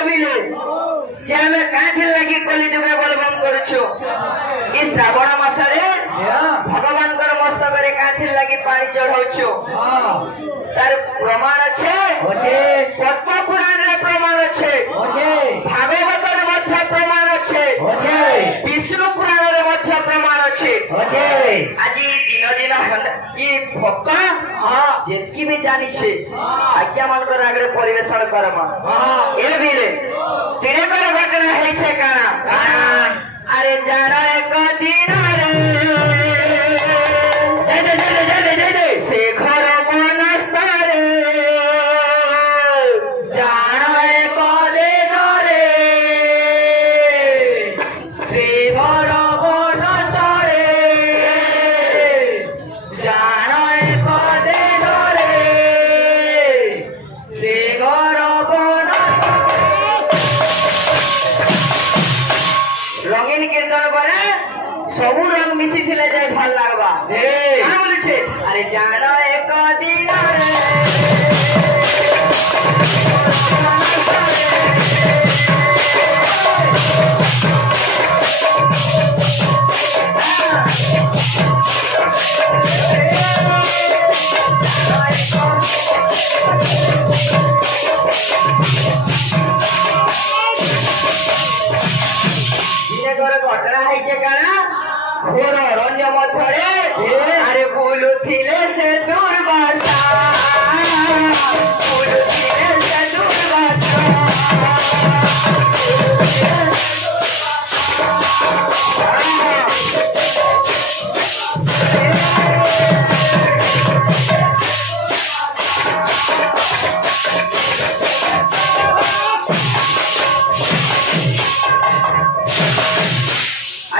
ভাবিলে যে আমি কাঁথি লাগি কলি যুগে বলবম করছু এই শ্রাবণ মাসরে ভগবানଙ୍କର মস্তকরে কাঁথি লাগি পানি চড়াউছু তার প্রমাণ আছে পদ্ম পুরাণের প্রমাণ আছে ভাগবতের মধ্যে প্রমাণ আছে বিষ্ণু পুরাণের মধ্যে প্রমাণ আছে আজি দিন দিন ই ভক্ত যেতকি भी জানিছে আজ্ঞা মানকর আগে পরিবেশন করমা এ বিলে তিরেকর ঘটনা হইছে কানা আরে জানো এক দিন রে সে ঘর মনস্তরে জানো এক দিন রে সে ঘর মনস্তরে জানো এক দিন রে সে ঘর রঙিন কীর্তন করে সবু রঙ মিশি থিলে যাই ভাল লাগবা কারণ বলেছে আরে জানো এক দিন ঘটনা হয়েছে কারণ ঘোর অরণ্য মধ্যে আরে বুলুথিলে সে দুর্বাসা বুলুথিলে সে দুর্বাসা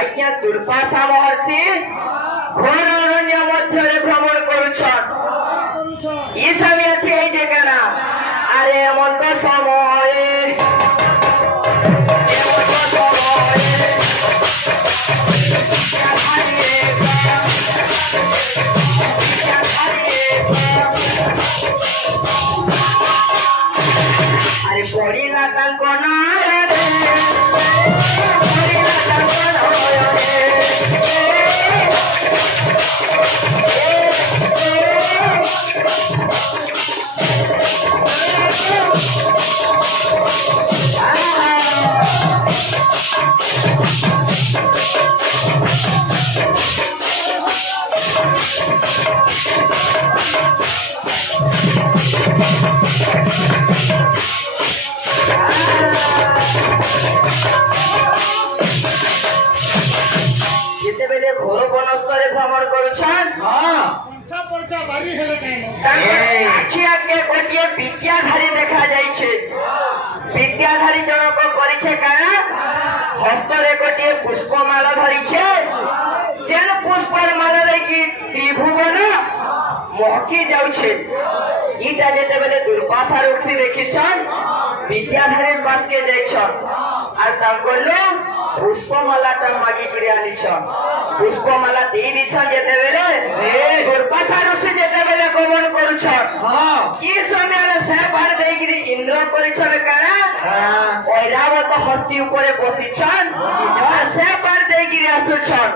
আজ্ঞা দুর্বাসা মহর্ষি ঘোর অরণ্য মধ্যে ভ্রমণ করছন এই সময় এই যে কেনা আরে এমন তো সময়ে আরে পড়িলা তাঙ্ক নারে যেতেবেলে ঘোর বনস্তরে ভ্রমণ করছন আখি আগে গোটিয়ে বিদ্যাধারী দেখা যাইছে বিদ্যাধারী জনক করিছে কারা হস্তরে গোটিয়ে পুষ্পমাল ধরিছে যেন পুষ্পর মালারে কি ত্রিভুবন মহকি যাচ্ছে ইটা যেতেবেলে দুর্বাসা ঋষি দেখিছন বিদ্যাধারীর পাশকে যাইছন আর তাঙ্কর পুষ্পমালাটা মাগি করে আনিছন পুষ্পমালা দিয়ে দিছন যেতেবেলে দুর্বাসা ঋষি যেতেবেলে গমন করছন কি সময় সে বার দেইকি ইন্দ্র করিছন কারা ঐরাবত হস্তি উপরে বসিছন আর সে বার দেইকি আসুছন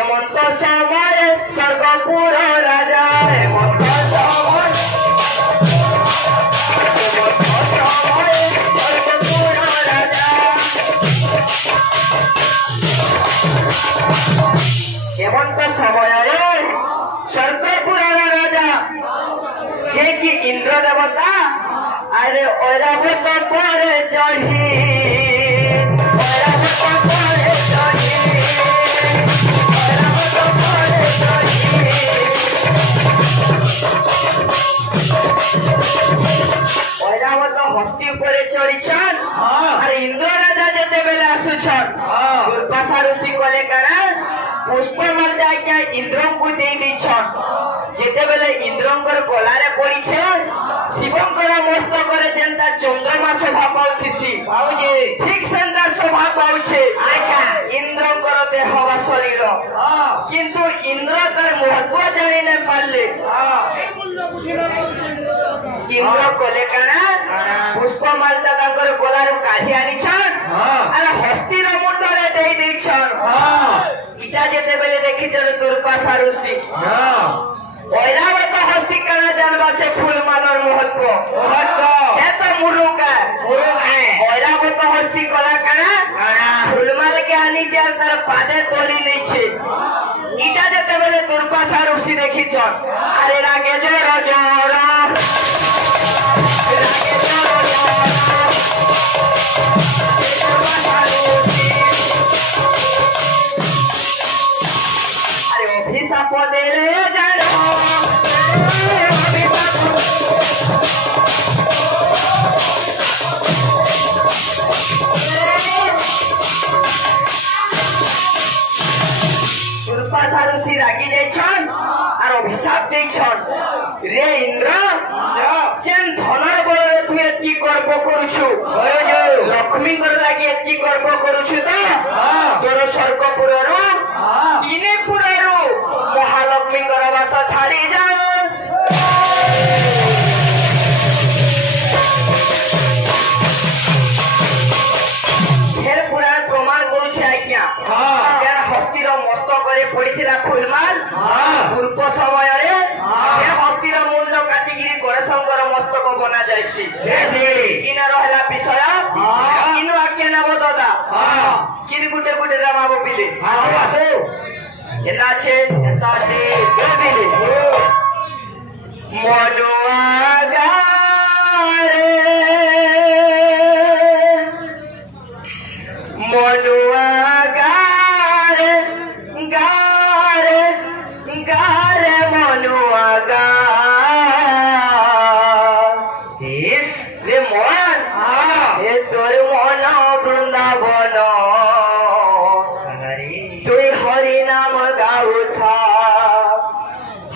এমন্ত সময় স্বর্গপুর রাজা এমন্ত সময় এমন্ত সময়ে স্বর্গপুরের রাজা যে কি ইন্দ্র দেবতা আরে ঐরাবত পরে চढ़ी ঐরাবত হস্তি উপরে চড়িছন আর ইন্দ্র রাজা যেতেবেলে আসুছন দুর্বাসা ঋষি কলে কারা পুষ্পমালা আজ্ঞা ইন্দ্রଙ୍କୁ দেই দিছন যেতেবেলে ইন্দ্রঙ্কর গলারে পড়িছে শিবঙ্কর মস্তকরে যেন্তা চন্দ্রমা শোভা পাউছিছি ঠিক সেন্তা শোভা পাউছে ইন্দ্রঙ্কর দেহ বা শরীর কিন্তু ইন্দ্র তার মহত্ব জানি না পারলে ইন্দ্র কলে কানা পুষ্পমালটা তাঙ্কর গলারু देखी चल दुर्वासा ऋषि ऐरावत हस्ती कना जानबा से फूलमालार महत्व से तो मुरुक है ऐरावत हस्ती कला कना फूलमाल के आनी जाल तार पादे तोली नहीं छे इटा जेते बेले दुर्वासा ऋषि देखी चल अरे रागे जर जर अभिशाप देले जानो दुर्वासा ऋषि रागी जाइछन और अभिशाप देइछन रे इंद्र जेन धनर बଳରେ तू एतकी गर्व करूछु लक्ष्मी कर लागि एतकी गर्व करूछु त तोर स्वर्गपुररो तीने पुररो महालक्ष्मी कर वास छाड़ी जा फेर पुराण प्रमाण करूछे आज्ञा यार हस्तीर मस्तकरे पड़िथिला फूलमाल पूर्व समय रे ए हस्तीर मुंड काटिगिरी गणेशंकर मस्तक बना जायसी इना रहला विषय इनु आज्ञा नब दादा किरि गुटे गुटे रामाबो बिले एता छे बिले मनुआ गारे मनुआ गारे गारे गारे मनुआ गा रे मन हे तोर मन वृंदावन तुई हरि नाम गाउथा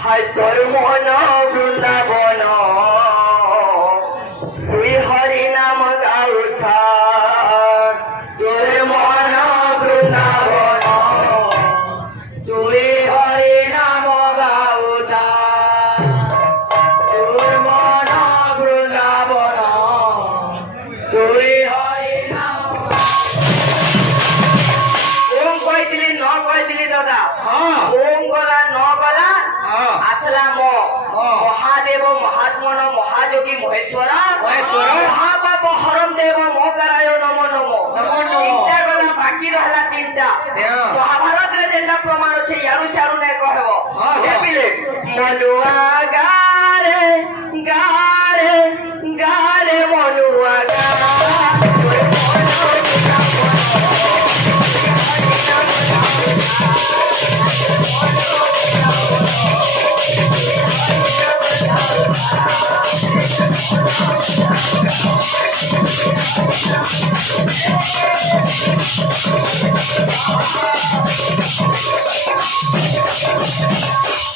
हाय तोर मन वृंदावन तुई हरि नाम गाउथा तोर मन वृंदावन तुई हरि नाम गाउथा तोर मन वृंदावन तुई हरि नाम ओम कहतिली न कहतिली दादा ओम गला न गला आसला मो महादेव महात्मन महायोगी महेश्वर महापाप हरम देव मोकराय नमो नमो तीनटा गला बाकी रहला तीनटा महाभारत रे जेंटा प्रमाण छै यारु सारु नै कहबो हे पिले मनुआ गारे गारे गारे मनुआ गारे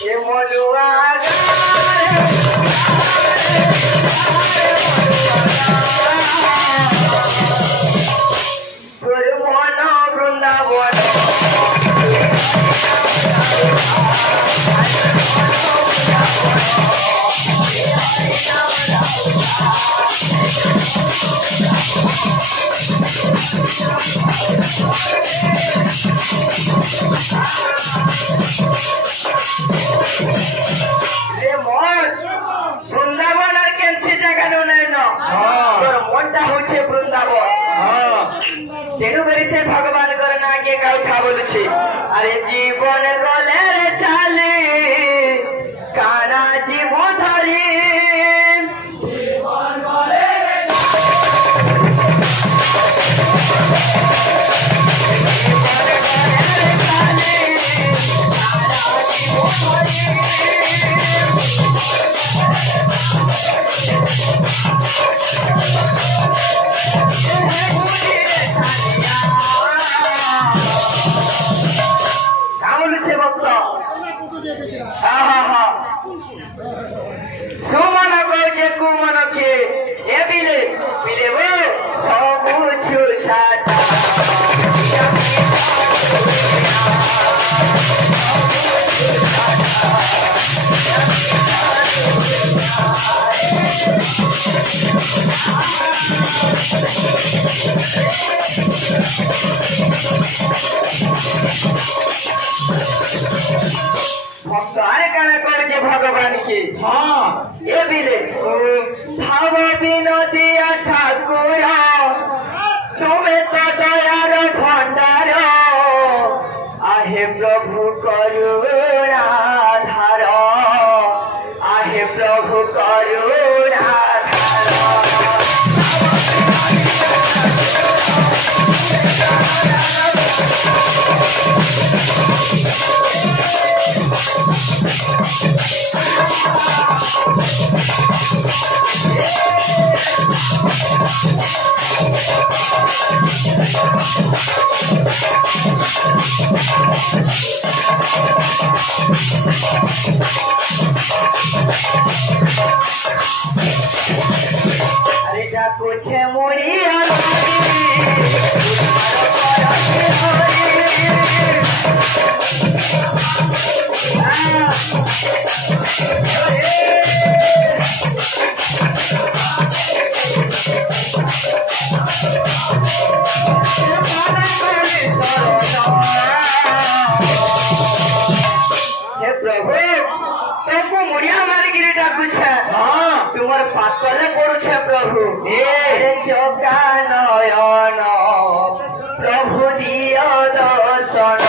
ये मनुआ मन वृंदावन वृंदावन और केनसी जगह नो नै न तोर मनटा होछे वृंदावन तेनु करी से भगवान कर नागे गाउथा बोलुछे अरे जीवन गले रे चाले काना जीव धरी जीवन गले रे भक्त भगवान की हाँ ये बिले भाव विनोदिया ठाकुर तुम्हें तो दयार भंडार आहे प्रभु करुणा धार आहे प्रभु करुणा अरे जा कुछ मुड़िया तुम्हार पातले पड़ुछे प्रभु चौका नयन प्रभु दिय दर्शन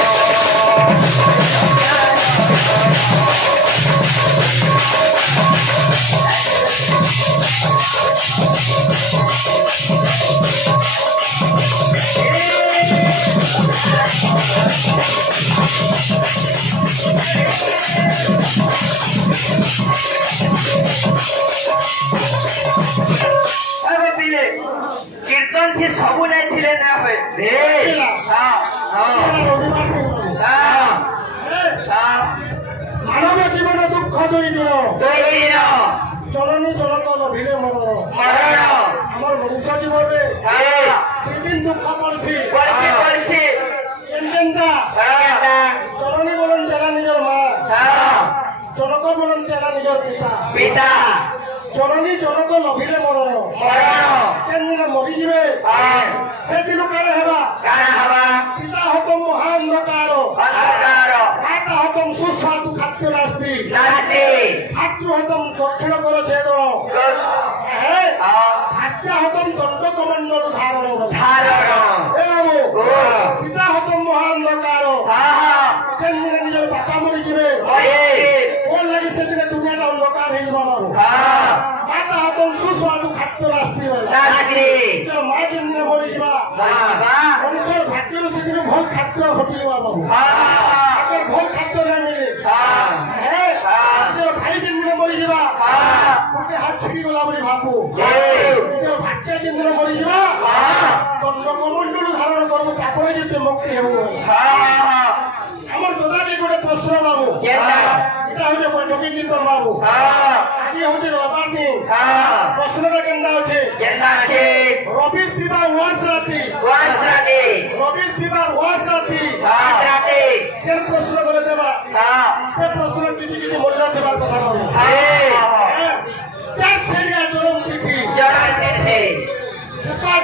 कीर्तन थी सबू नहीं थिले ना होए मानव जीवन दुख दुई दिन चलनी चलत लभिले मरण आमर मनुष्य जीवन रे दिन दुख पड़सी चलनी बोलन तेरा निजर माँ जनक बोलन तेरा निजर पिता जननी जनक लभिले मरण जेन दिन मरी जीवे से दिन काले हेबा पिता हतम महाअंधकार माता हतम सुस्वादु खाद्य नास्ति भातृ हतम दक्षिण कर छेदन भाचा हतम दंड कमंडल धारण ए बाबू पिता हतम महाअंधकार जेन दिन निजर बापा मरी जीवे कोन लगी से दिन दुनिया अंधकार हे बाबू माता हतम सुस्वादु खाद्य नास्ति माँ जेन दिन मरी जीवा मनुष्य भाग्य से दिन भल खाद्य हटिवा बाबू अगर भल खाद्य नहीं मिले भाई जेन दिन मरी जीवा गोटे हाथ छिड़ी गला बोली भाबू भाचा जेन दिन मरी जीवा दंड कमंडल धारण करबो पापरे जेते मुक्ति हेबो हमर दादा के गोटे प्रश्न बाबू এটা হচ্ছে বৈঠকি কীর্তন বাবু আগে হচ্ছে রবিবার দিন প্রশ্নটা কেন্দা আছে রবির দিবা ওয়াজ রাতি রবির দিবা ওয়াজ রাতি যে প্রশ্ন করে দেবা সে প্রশ্ন কিছু মর্যাদা দেবার কথা বাবু চার ছেড়িয়া জনম তিথি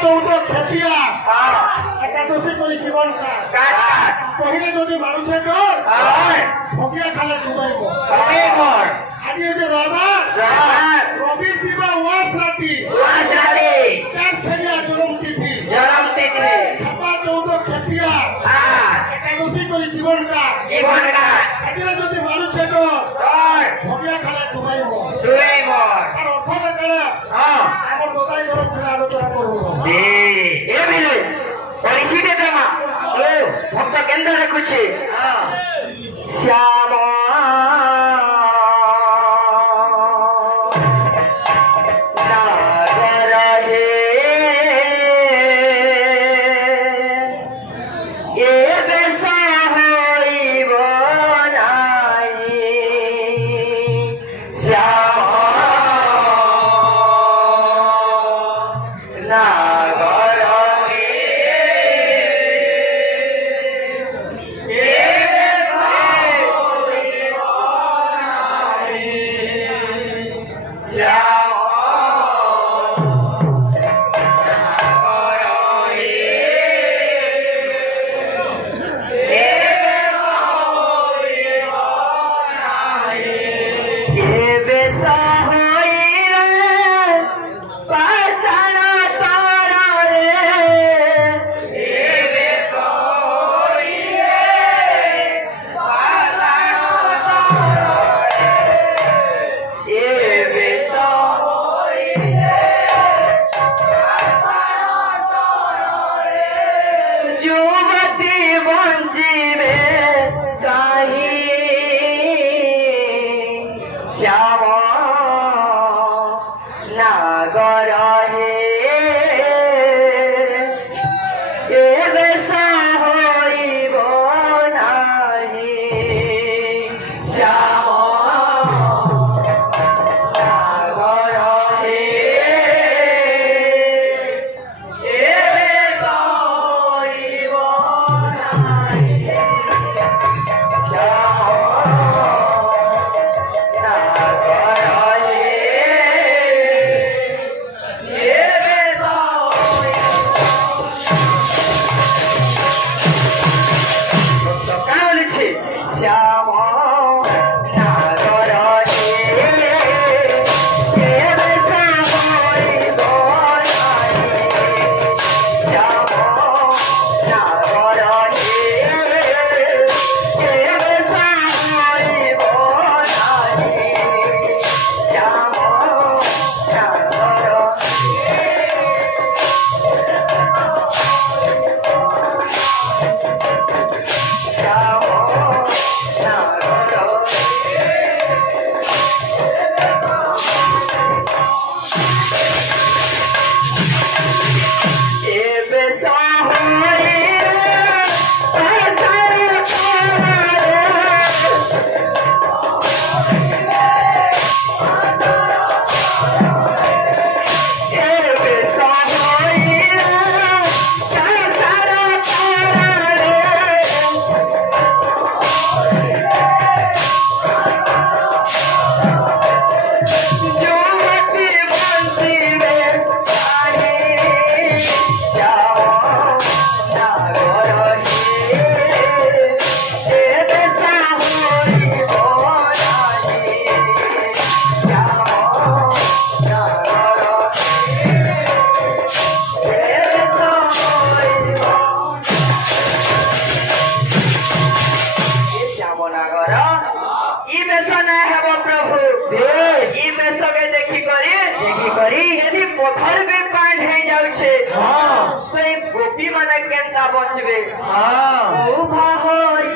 চৌদ খেপিয়া একাদশী করে জীবন কহিলে যদি মানুষের ডর ভগিয়া খালে ডুবাইব আজ হচ্ছে রবিবার রবির দিবা ওয়াজ রাতি চার ছেড়িয়া জনম তিথি খেপা চৌদ খেপিয়া একাদশী করে জীবন কাটিলে যদি মানুষের ডর ভগিয়া খালে ডুবাইব আর অর্থটা কেনা আমার দাদাই ধরো আলোচনা করবো ভক্ত কেন্দ্র রেখুছি শ্যাম କେନ୍ତା ବଞ୍ଚିବେ ହଁ ଉଭା ହୋଇ